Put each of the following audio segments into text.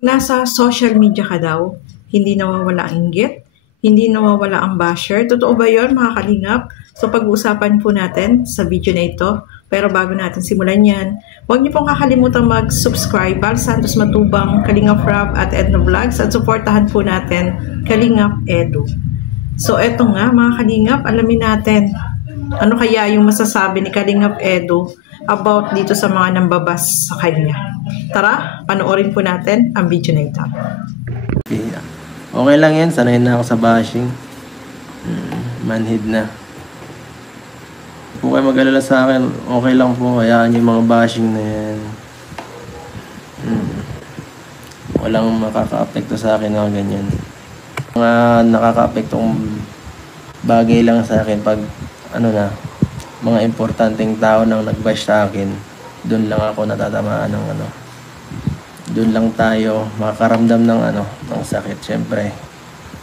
Nasa social media ka daw, hindi nawawala ang inggit, hindi nawawala ang basher. Totoo ba yun, mga kalingap? So pag-uusapan po natin sa video na ito. Pero bago natin simulan yan, huwag niyo pong kakalimutan mag-subscribe, Val Santos Matubang, Kalingap Rob at Edna Vlogs, at supportahan po natin Kalingap Edu. So eto nga mga kalingap, alamin natin ano kaya yung masasabi ni Kalingap Edu about dito sa mga nambabas sa kanya. Tara, panoorin po natin ang video na ito. Okay lang yan, sanay na ako sa bashing. Manhid na. Kung kayo mag-alala sa akin, okay lang po, hayaan yung mga bashing na yan. Walang makaka-apekto sa akin mga ganyan. Mga nakaka-apektong bagay lang sa akin pag mga importanteng tao nang nag-bash sa akin, doon lang ako natatamaan ng doon lang tayo makakaramdam ng ng sakit. Syempre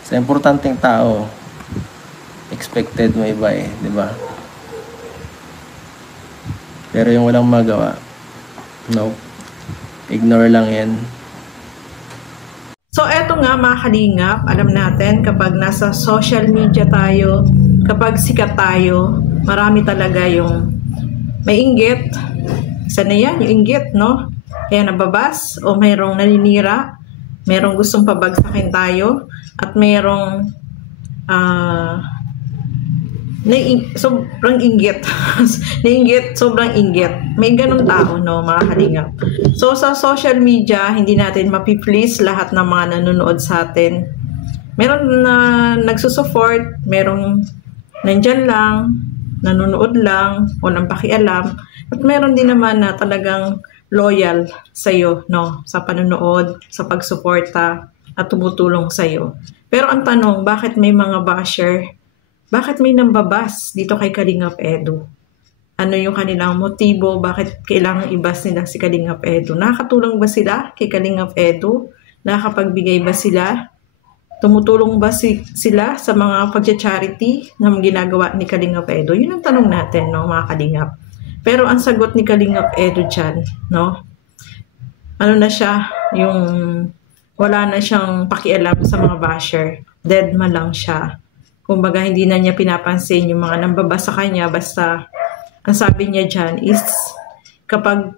sa importanteng tao, expected mo iba di ba? Pero yung walang magawa, no, ignore lang yan. So eto nga mga kalingap, alam natin kapag nasa social media tayo, kapag sikat tayo, marami talaga yung may inggit. Isa na yan, yung inggit, no? Kaya nababas o mayroong naninira, mayroong gustong pabagsakin tayo, at mayroong sobrang inggit. Nainggit, sobrang inggit. May ganun tao, no, mga kalingap. So sa social media, hindi natin mapiplease lahat ng mga nanonood sa atin. Meron na nagsusupport, merong nandyan lang, nanonood lang, walang pakialam, at meron din naman na talagang loyal sa'yo, no, sa panonood, sa pagsuporta, at tumutulong sa'yo. Pero ang tanong, bakit may mga basher? Bakit may nambabas dito kay Kalingap Edu? Ano yung kanilang motibo? Bakit kailangang ibas nila si Kalingap Edu? Nakakatulong ba sila kay Kalingap Edu? Nakakapagbigay ba sila? Tumutulong ba sila sa mga pagcha-charity na ginagawa ni Kalingap Edu? Yun ang tanong natin, no, mga Kalingap. Pero ang sagot ni Kalingap Edu dyan, no, ano na siya, yung wala na siyang pakialam sa mga basher. Dead man lang siya. Kumbaga, hindi na niya pinapansin yung mga nambabasa sa kanya. Basta, ang sabi niya dyan is, kapag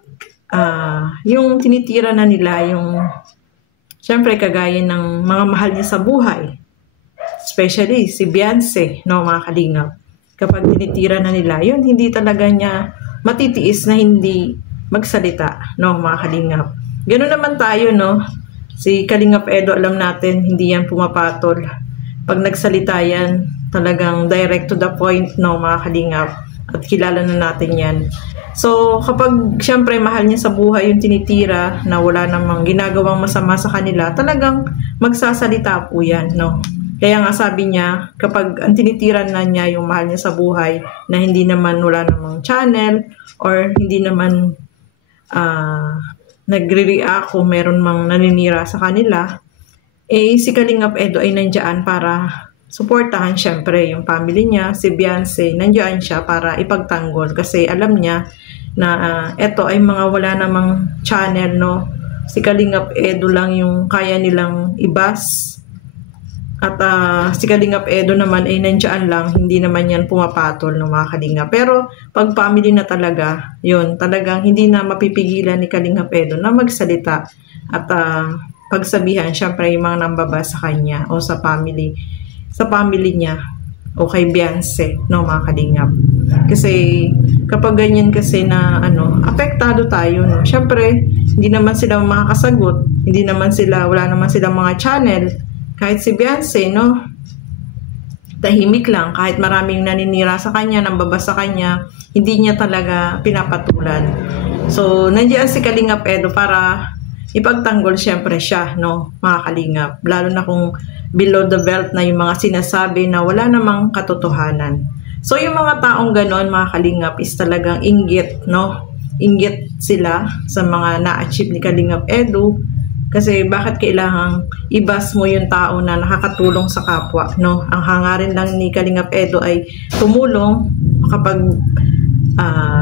yung tinitira na nila, yung, syempre, kagaya ng mga mahal niya sa buhay. Especially, si Beyonce, no, mga kalingap. Kapag tinitira na nila, yun, hindi talaga niya matitiis na hindi magsalita, no, mga kalingap. Ganun naman tayo, no. Si Kalingap Edu, alam natin, hindi yan pumapatol. Pag nagsalita yan, talagang direct to the point, no, mga kalingap. At kilala na natin yan. So, kapag syempre mahal niya sa buhay yung tinitira na wala namang ginagawang masama sa kanila, talagang magsasalita po yan, no. Kaya nga sabi niya, kapag ang tinitiran na niya yung mahal niya sa buhay, na hindi naman wala namang channel, or hindi naman nagre-react kung meron mang naninira sa kanila, si Kalingap Edu ay nandiyan para suportahan syempre yung family niya, si Beyonce, nandiyan siya para ipagtanggol kasi alam niya na eto ay mga wala namang channel, no. Si Kalingap Edu lang yung kaya nilang ibas. At si Kalingap Edu naman ay nandiyan lang, hindi naman yan pumapatol ng mga kalingap. Pero pag family na talaga, yun, talagang hindi na mapipigilan ni Kalingap Edu na magsalita at pagsabihan, syempre yung mga nambabas sa kanya o sa family niya o kay Beyonce, no, mga kalingap. Kasi kapag ganyan kasi na apektado tayo, no. Syempre, hindi naman sila makakasagot, wala naman silang mga channel. Kahit si Beyonce, no, tahimik lang. Kahit maraming naninira sa kanya, nambabas sa kanya, hindi niya talaga pinapatulan. So, nandiyan si Kalingap Edu para ipagtanggol syempre siya, no, mga kalingap. Lalo na kung below the belt na yung mga sinasabi na wala namang katotohanan. So, yung mga taong ganon, mga kalingap, is talagang inggit, no? Inggit sila sa mga na-achieve ni Kalingap Edu. Kasi bakit kailangang ibas mo yung tao na nakakatulong sa kapwa, no? Ang hangarin lang ni Kalingap Edu ay tumulong kapag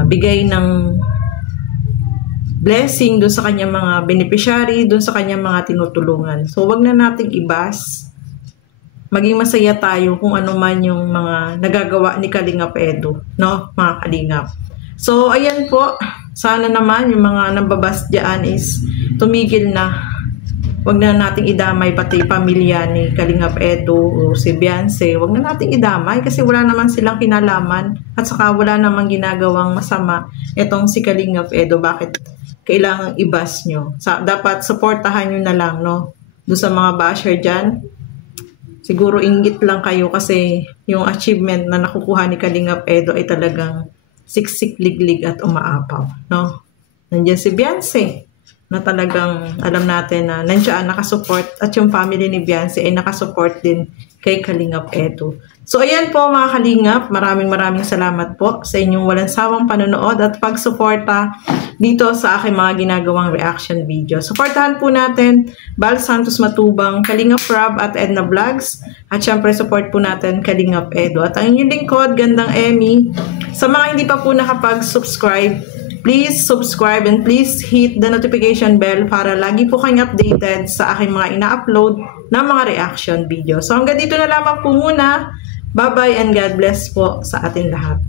bigay ng blessing doon sa kanyang mga beneficiary, doon sa kanyang mga tinutulungan. So, wag na nating ibas. Maging masaya tayo kung ano man yung mga nagagawa ni Kalingap Edo, no, mga Kalingap. So, ayan po. Sana naman yung mga nambabas dyan is tumigil na. Wag na nating idamay pati pamilya ni Kalingap Edo o si Beyonce. Wag na nating idamay kasi wala naman silang kinalaman at saka wala namang ginagawang masama itong si Kalingap Edo. Bakit kailangang ibas nyo? Dapat supportahan nyo na lang, no? Doon sa mga basher dyan. Siguro inggit lang kayo kasi yung achievement na nakukuha ni Kalingap Edo ay talagang siksik, liglig at umaapaw, no? Nandiyan si Beyonce na talagang alam natin na nandiyan nakasupport at yung family ni Beyonce ay nakasupport din kay Kalingap Edo. So ayan po mga Kalingap, maraming salamat po sa inyong walang sawang panonood at pagsuporta dito sa aking mga ginagawang reaction video. Suportahan po natin Bal Santos Matubang, Kalingap Rob at Edna Vlogs at syempre support po natin Kalingap Edo. At ang inyong lingkod, Gandang Emmy. Sa mga hindi pa po nakapag-subscribe, please subscribe and please hit the notification bell para lagi po kayong updated sa aking mga ina-upload na mga reaction video. So hanggang dito na lamang po muna. Bye-bye and God bless po sa atin lahat.